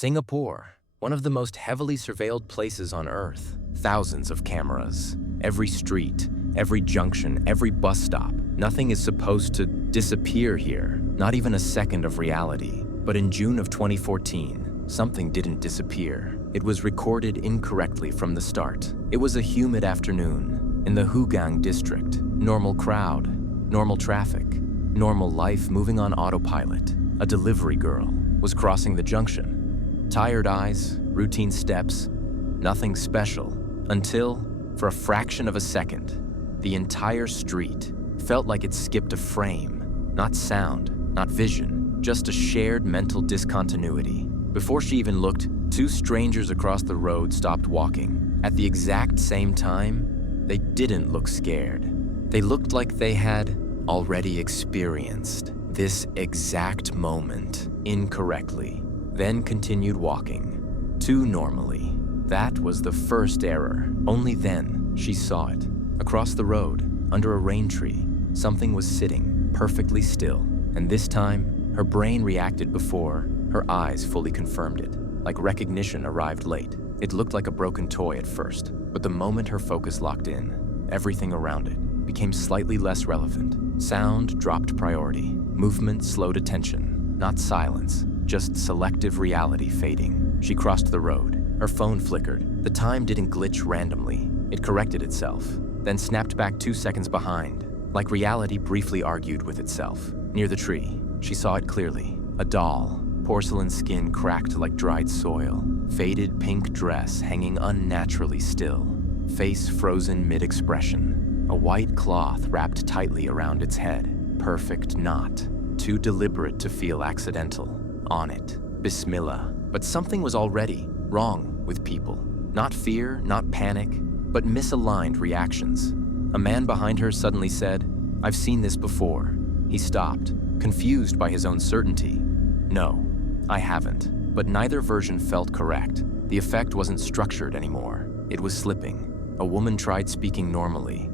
Singapore, one of the most heavily surveilled places on Earth. Thousands of cameras. Every street, every junction, every bus stop. Nothing is supposed to disappear here, not even a second of reality. But in June of 2014, something didn't disappear. It was recorded incorrectly from the start. It was a humid afternoon in the Hugang district. Normal crowd, normal traffic, normal life moving on autopilot. A delivery girl was crossing the junction. Tired eyes, routine steps, nothing special. Until, for a fraction of a second, the entire street felt like it skipped a frame. Not sound, not vision, just a shared mental discontinuity. Before she even looked, two strangers across the road stopped walking. At the exact same time, they didn't look scared. They looked like they had already experienced this exact moment incorrectly, then continued walking, too normally. That was the first error. Only then she saw it. Across the road, under a rain tree, something was sitting perfectly still. And this time, her brain reacted before her eyes fully confirmed it, like recognition arrived late. It looked like a broken toy at first, but the moment her focus locked in, everything around it became slightly less relevant. Sound dropped priority. Movement slowed attention. Not silence, just selective reality fading. She crossed the road. Her phone flickered. The time didn't glitch randomly. It corrected itself, then snapped back 2 seconds behind, like reality briefly argued with itself. Near the tree, she saw it clearly. A doll, porcelain skin cracked like dried soil, faded pink dress hanging unnaturally still, face frozen mid-expression, a white cloth wrapped tightly around its head. Perfect knot, too deliberate to feel accidental. On it, Bismillah. But something was already wrong with people. Not fear, not panic, but misaligned reactions. A man behind her suddenly said, "I've seen this before." He stopped, confused by his own certainty. "No, I haven't." But neither version felt correct. The effect wasn't structured anymore. It was slipping. A woman tried speaking normally,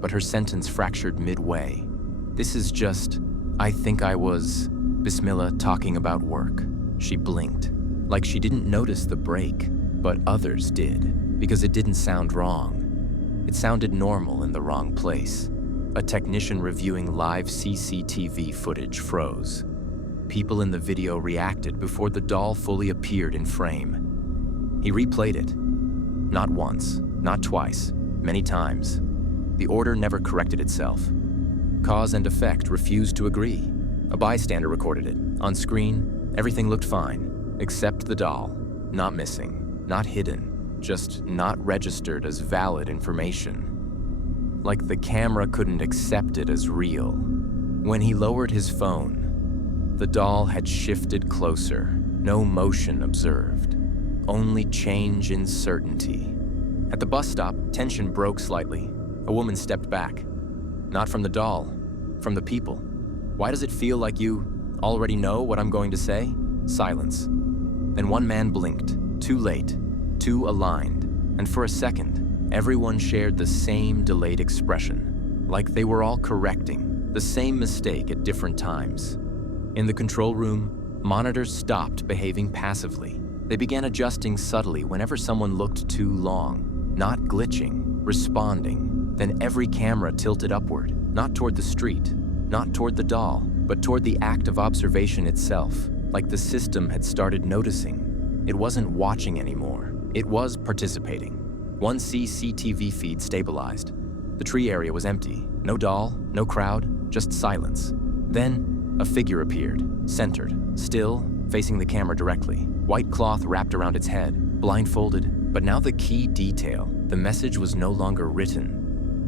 but her sentence fractured midway. "This is just, I think I was, Bismillah, talking about work." She blinked, like she didn't notice the break, but others did, because it didn't sound wrong. It sounded normal in the wrong place. A technician reviewing live CCTV footage froze. People in the video reacted before the doll fully appeared in frame. He replayed it. Not once, not twice, many times. The order never corrected itself. Cause and effect refused to agree. A bystander recorded it. On screen, everything looked fine, except the doll. Not missing, not hidden, just not registered as valid information. Like the camera couldn't accept it as real. When he lowered his phone, the doll had shifted closer. No motion observed. Only change in certainty. At the bus stop, tension broke slightly. A woman stepped back. Not from the doll, from the people. "Why does it feel like you already know what I'm going to say?" Silence. Then one man blinked, too late, too aligned, and for a second, everyone shared the same delayed expression, like they were all correcting the same mistake at different times. In the control room, monitors stopped behaving passively. They began adjusting subtly whenever someone looked too long, not glitching, responding. Then every camera tilted upward, not toward the street, not toward the doll, but toward the act of observation itself, like the system had started noticing. It wasn't watching anymore. It was participating. One CCTV feed stabilized. The tree area was empty. No doll, no crowd, just silence. Then, a figure appeared, centered, still, facing the camera directly. White cloth wrapped around its head, blindfolded. But now the key detail. The message was no longer written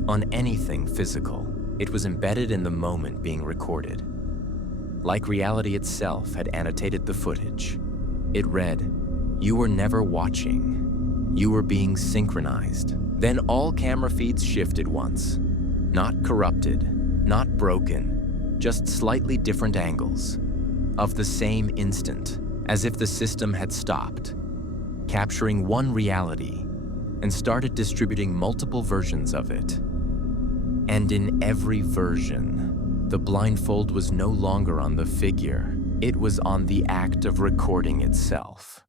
on anything physical. It was embedded in the moment being recorded. Like reality itself had annotated the footage. It read, "You were never watching. You were being synchronized." Then all camera feeds shifted once. Not corrupted, not broken, just slightly different angles. Of the same instant, as if the system had stopped, capturing one reality and started distributing multiple versions of it. And in every version, the blindfold was no longer on the figure. It was on the act of recording itself.